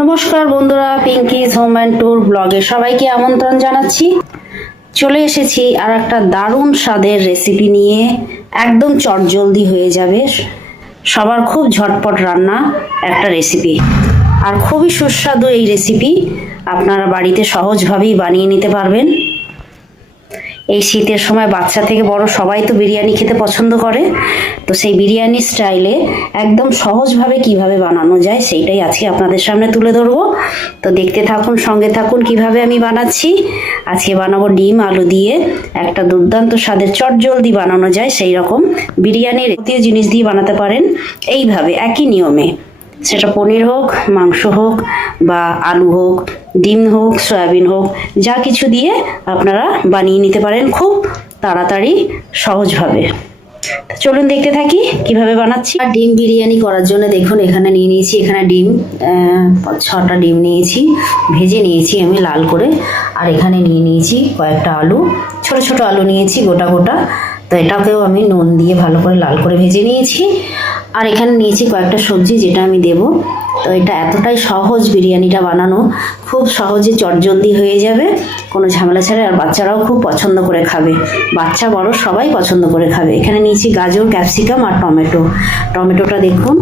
নমস্কার বন্ধুরা, পিঙ্কিজ home and tour ব্লগে সবাইকে আমন্ত্রণ জানাচ্ছি। চলে এসেছি আর একটা দারুণ স্বাদের রেসিপি নিয়ে। একদম চটজলদি হয়ে যাবে, সবার খুব ঝটপট রান্না একটা রেসিপি, আর খুবই সুস্বাদু এই রেসিপি। আপনারা বাড়িতে সহজভাবেই বানিয়ে নিতে পারবেন। এই শীতের সময় বাচ্চা থেকে বড় সবাই তো বিরিয়ানি খেতে পছন্দ করে, তো সেই বিরিয়ানি স্টাইলে একদম সহজভাবে কিভাবে বানানো যায় সেইটাই আজকে আপনাদের সামনে তুলে ধরবো। তো দেখতে থাকুন, সঙ্গে থাকুন কিভাবে আমি বানাচ্ছি। আজকে বানাবো ডিম আলু দিয়ে একটা দুর্দান্ত স্বাদের চটজলদি বানানো যায় সেই রকম বিরিয়ানির জাতীয় জিনিস দিয়ে বানাতে পারেন এইভাবে একই নিয়মে। সেটা পনির হোক, মাংস হোক, বা আলু হোক, ডিম হোক, সয়াবিন হোক, যা কিছু দিয়ে আপনারা বানিয়ে নিতে পারেন খুব তাড়াতাড়ি সহজভাবে। চলুন দেখতে থাকি কিভাবে বানাচ্ছি। আর ডিম বিরিয়ানি করার জন্য দেখুন এখানে নিয়ে নিয়েছি, এখানে ডিম 6টা ডিম নিয়েছি, ভেজে নিয়েছি আমি লাল করে। আর এখানে নিয়ে নিয়েছি কয়েকটা আলু, ছোট ছোট আলু নিয়েছি গোটা গোটা। তো এটাকেও আমি নুন দিয়ে ভালো করে লাল করে ভেজে নিয়েছি। আর এখানে নিয়েছি কয়েকটা সবজি যেটা আমি দেব। তো এটা এতটাই সহজ বিরিয়ানিটা বানানো, খুব সহজে চটজলদি হয়ে যাবে, কোনো ঝামেলা ছাড়া। আর বাচ্চারাও খুব পছন্দ করে খাবে, বাচ্চা বড় সবাই পছন্দ করে খাবে। এখানে নিয়েছি গাজর, ক্যাপসিকাম আর টমেটো। টমেটোটা দেখুন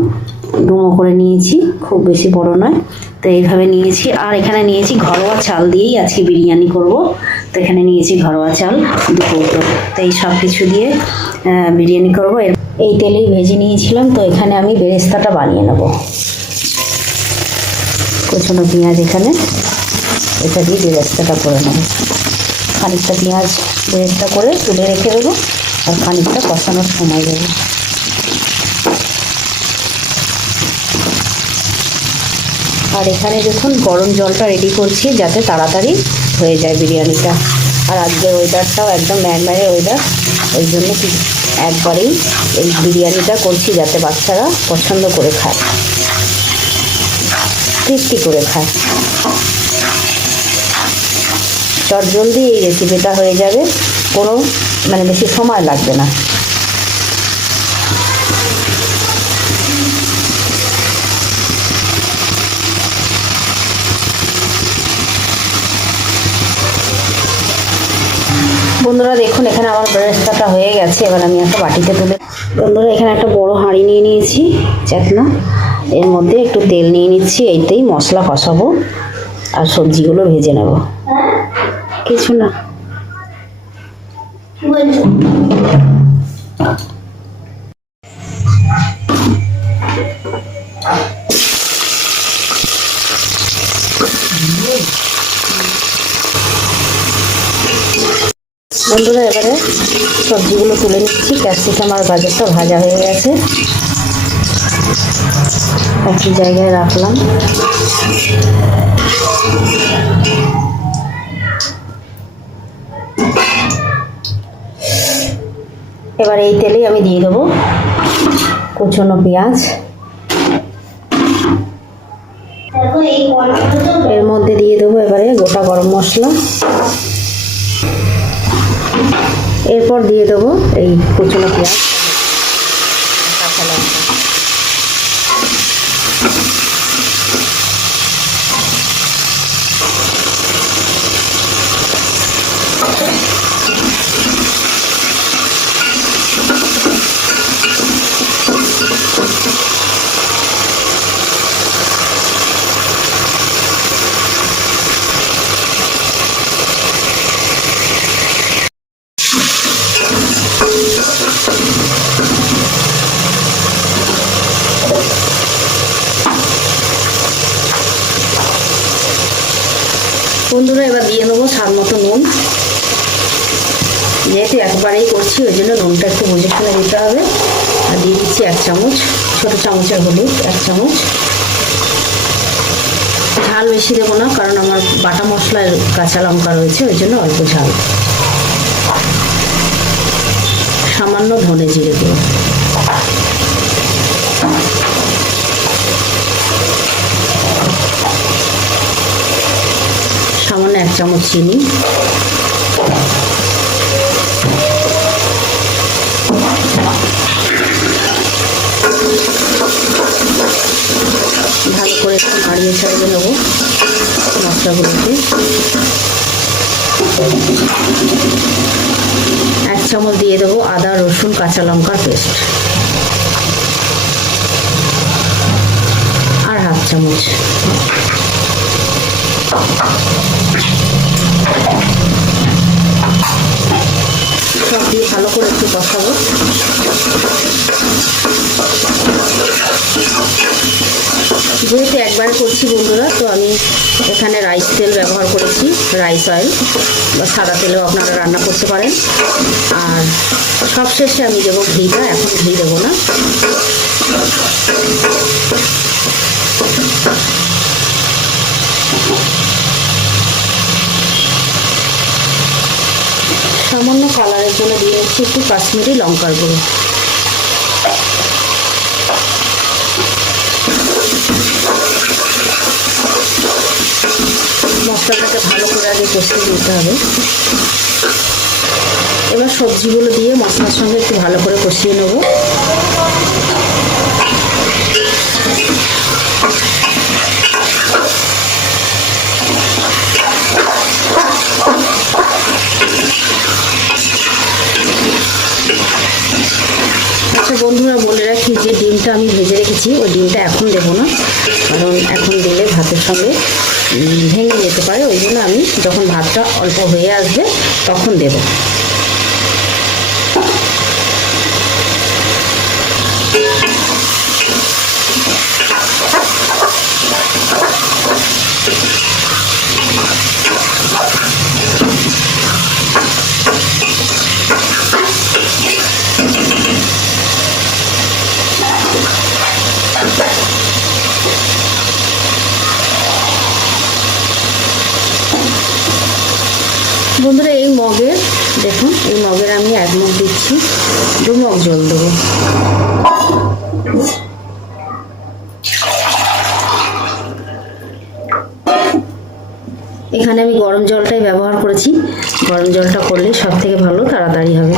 ডুমো করে নিয়েছি, খুব বেশি বড় নয়। তো এইভাবে নিয়েছি। আর এখানে নিয়েছি ঘরোয়া চাল দিয়েই আজকে বিরিয়ানি করব। তো এখানে নিয়েছি ঘরোয়া চাল 2 কৌটো। তো এই সব কিছু দিয়ে বিরিয়ানি করব। এই তেলেই ভেজে নিয়েছিলাম। তো এখানে আমি বেরেস্তাটা বানিয়ে নেব। কুচনো পেঁয়াজ এখানে, এটা দিয়ে বেরেস্তাটা করে নেব। খানিকটা পেঁয়াজ বেরেস্তা করে তুলে রেখে দেবো, আর খানিকটা কষানোর সময় দেবো। আর এখানে দেখুন গরম জলটা রেডি করছি যাতে তাড়াতাড়ি হয়ে যায় বিরিয়ানিটা। আর আজকের ওয়েদারটাও একদম ম্যারম্যারে ওয়েদার, ওই জন্য একবারেই এই বিরিয়ানিটা করছি যাতে বাচ্চারা পছন্দ করে খায়, টেস্টি করে খায়। চটজলদি এই রেসিপিটা হয়ে যাবে, কোনো বেশি সময় লাগবে না। বন্ধুরা দেখুন এখানে আমার বেরেস্তাটা হয়ে গেছে। এবার আমি একটা বাটিতে তুলে, বন্ধুরা এখানে একটা বড় হাঁড়ি নিয়ে নিয়েছি চাকনা, এর মধ্যে একটু তেল নিয়ে নিচ্ছি। এইতেই মশলা কষাবো আর সবজিগুলো ভেজে নেব। কিছু না, বন্ধুরা এবারে সবজিগুলো তুলে নিচ্ছি। ক্যাপসিকাম আর গাজরটা ভাজা হয়ে গেছে, একই জায়গায় রাখলাম। এবার এই তেলেই আমি দিয়ে দেবো কুচনো পেঁয়াজ, এর মধ্যে দিয়ে দেবো এবারে গোটা গরম মশলা, এরপর দিয়ে দেবো এই কুচনো পেঁয়াজ, কাঁচা লঙ্কা। বন্ধুরা এবার দিয়ে নেবো স্বাদ মতো নুন। যেহেতু একবারেই করছি ওই জন্য নুনটা একটু বুঝে শুনে দিতে হবে। আর দিয়ে দিচ্ছি 1 চামচ, ছোটো চামচের হলুদ 1 চামচ। ঝাল বেশি দেবো না, কারণ আমার বাটা মশলার কাঁচা লঙ্কা রয়েছে, ওই জন্য অল্প ঝাল। সামান্য ধনে জিরে দেবো। সামান্য 1 চামচ চিনি, ভালো করে একটু নাড়িয়ে ছাড়িয়ে নেবো মশলাগুলোকে। 1 চামচ দিয়ে দেবো আদা রসুন কাঁচা লঙ্কার পেস্ট, আর 1/2 চামচ। সব দিয়ে ভালো করে একটু কষাবো। যেহেতু একবার করছি বন্ধুরা, তো আমি এখানে রাইস তেল ব্যবহার করেছি, রাইস অয়েল, বা সাদা তেলেও আপনারা রান্না করতে পারেন। আর সবশেষে আমি দেবো ঘিটা, এখন ঘি দেবো না। সামান্য কালারের জন্য দিয়ে দিচ্ছি একটু কাশ্মীরি লঙ্কার গুঁড়ো। মশলাটাকে ভালো করে আগে কষিয়ে দিতে হবে। এবার সবজিগুলো দিয়ে মশলার সঙ্গে একটু ভালো করে কষিয়ে নেব। আচ্ছা বন্ধুরা, বলে রাখি যে ডিমটা আমি ভেজে রেখেছি, ওই ডিমটা এখন দেবো না, কারণ এখন দিলে ভাতের সঙ্গে ভেঙে যেতে পারে। ওই জন্য আমি যখন ভাতটা অল্প হয়ে আসবে তখন দেব। বন্ধুরা, এই মগের দেখুন, এই মগের আমি 1 মগ দিচ্ছি, 2 মগ জল দেবো। এখানে আমি গরম জলটাই ব্যবহার করেছি, গরম জলটা করলে সব থেকে ভালো, তাড়াতাড়ি হবে।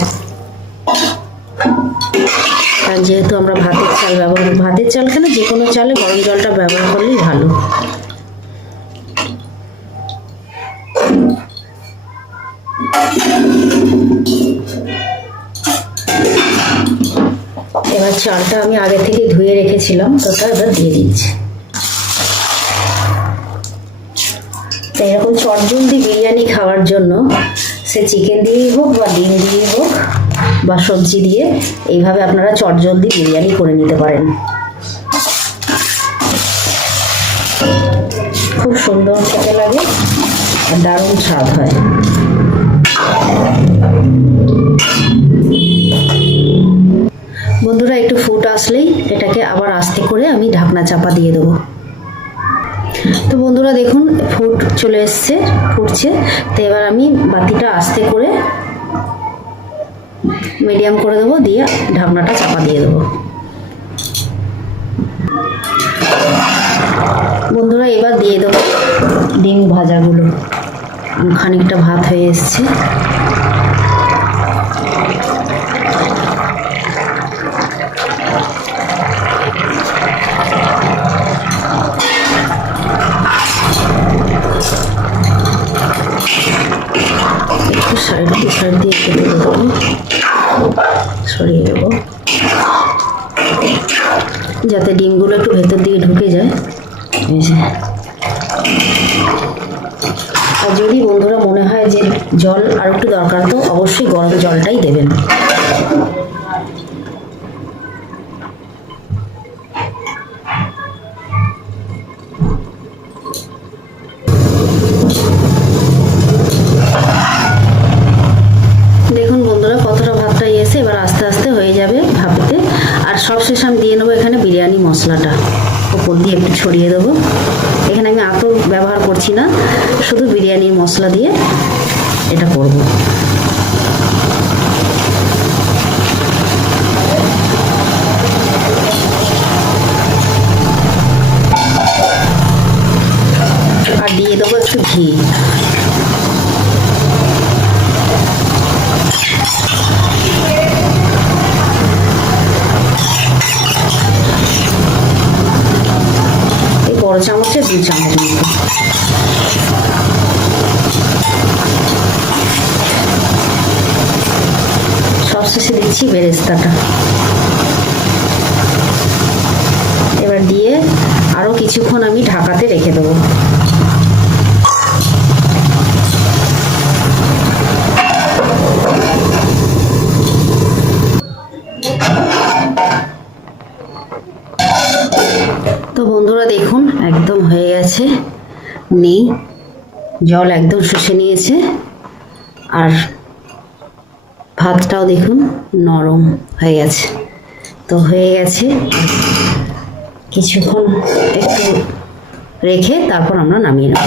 আর যেহেতু আমরা ভাতের চাল কেন, যে কোনো চালে গরম জলটা ব্যবহার করলেই ভালো। এবার চালটা আমি আগে থেকে ধুয়ে রেখেছিলাম, তো তা এবার দিয়ে দিচ্ছি। তো এরকম চটজলদি বিরিয়ানি খাওয়ার জন্য, সে চিকেন দিয়েই হোক বা ডিম দিয়েই হোক বা সবজি দিয়ে, এইভাবে আপনারা চটজলদি বিরিয়ানি করে নিতে পারেন। খুব সুন্দর খেতে লাগে আর দারুণ স্বাদ হয়। বন্ধুরা, একটু ফুট আসলেই এটাকে আবার আস্তে করে আমি ঢাকনা চাপা দিয়ে দেবো। তো বন্ধুরা দেখুন, ফুট চলে এসছে, ফুটছে। তো এবার আমি বাতিটা আস্তে করে মিডিয়াম করে দেবো, দিয়ে ঢাকনাটা চাপা দিয়ে দেবো। বন্ধুরা, এবার দিয়ে দেবো ডিম ভাজাগুলো। খানিকটা ভাত হয়ে এসছে। একটু সাইড দিয়ে কেটে দেবো, সরিয়ে দেবো, যাতে ডিমগুলো একটু ভেতর দিকে ঢুকে যায়। আর যদি বন্ধুরা মনে হয় যে জল আর একটু দরকার, তো অবশ্যই গরম জলটাই দেবেন। দেখুন বন্ধুরা, কতটা ভাতটা এসে এবার আস্তে আস্তে হয়ে যাবে ভাপেতে। আর সবশেষে আমি দিয়ে নেবো এখানে বিরিয়ানি মশলাটা, উপর দিয়ে একটু ছড়িয়ে দেবো। এখানে আমি আতর ব্যবহার করছি না, শুধু বিরিয়ানির মশলা দিয়ে এটা করব। আর দিয়ে দেবো একটু ঘি। বড় চামচে 2 চামচ মতো। সবশেষে দিচ্ছি বেরেস্তাটা। এবার দিয়ে আরো কিছুক্ষণ আমি ঢাকাতে রেখে দেবো। তো বন্ধুরা দেখুন একদম হয়ে গেছে, নেই জল একদম শুষে নিয়েছে, আর ভাতটাও দেখুন নরম হয়ে গেছে। তো হয়ে গেছে, কিছুক্ষণ একটু রেখে তারপর আমরা নামিয়ে নেব।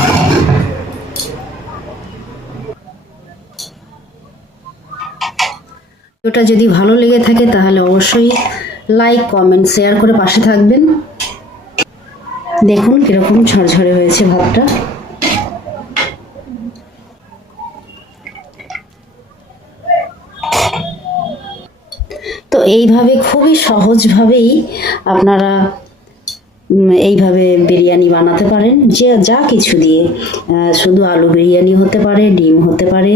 ভিডিওটা যদি ভালো লেগে থাকে তাহলে অবশ্যই লাইক, কমেন্ট, শেয়ার করে পাশে থাকবেন। দেখুন কিরকম ঝরঝরে হয়েছে ভাতটা। তো এইভাবে খুবই সহজভাবেই আপনারা এইভাবে বিরিয়ানি বানাতে পারেন, যে যা কিছু দিয়ে, শুধু আলু বিরিয়ানি হতে পারে, ডিম হতে পারে।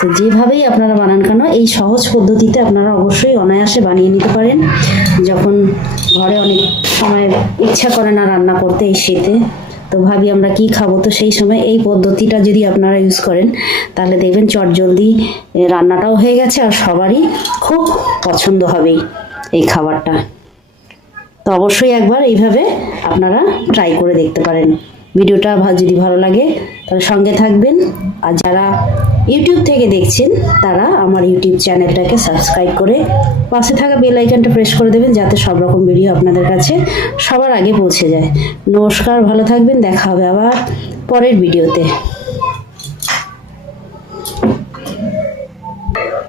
তো যেভাবেই আপনারা বানান কেন এই সহজ পদ্ধতিতে আপনারা অবশ্যই অনায়াসে বানিয়ে নিতে পারেন। যখন ঘরে অনেক সময় ইচ্ছা করে না রান্না করতে এই শীতে, তো ভাবি আমরা কি খাবো, তো সেই সময় এই পদ্ধতিটা যদি আপনারা ইউজ করেন তাহলে দেখবেন চটজলদি রান্নাটাও হয়ে গেছে, আর সবারই খুব পছন্দ হবে এই খাবারটা। তো অবশ্যই একবার এইভাবে আপনারা ট্রাই করে দেখতে পারেন। ভিডিওটা যদি ভালো লাগে তাহলে সঙ্গে থাকবেন, আর যারা ইউটিউব থেকে দেখছেন তারা আমার ইউটিউব চ্যানেলটাকে সাবস্ক্রাইব করে পাশে থাকা বেল আইকনটা প্রেস করে দেবেন, যাতে সব রকম ভিডিও আপনাদের কাছে সবার আগে পৌঁছে যায়। নমস্কার, ভালো থাকবেন, দেখা হবে আবার পরের ভিডিওতে।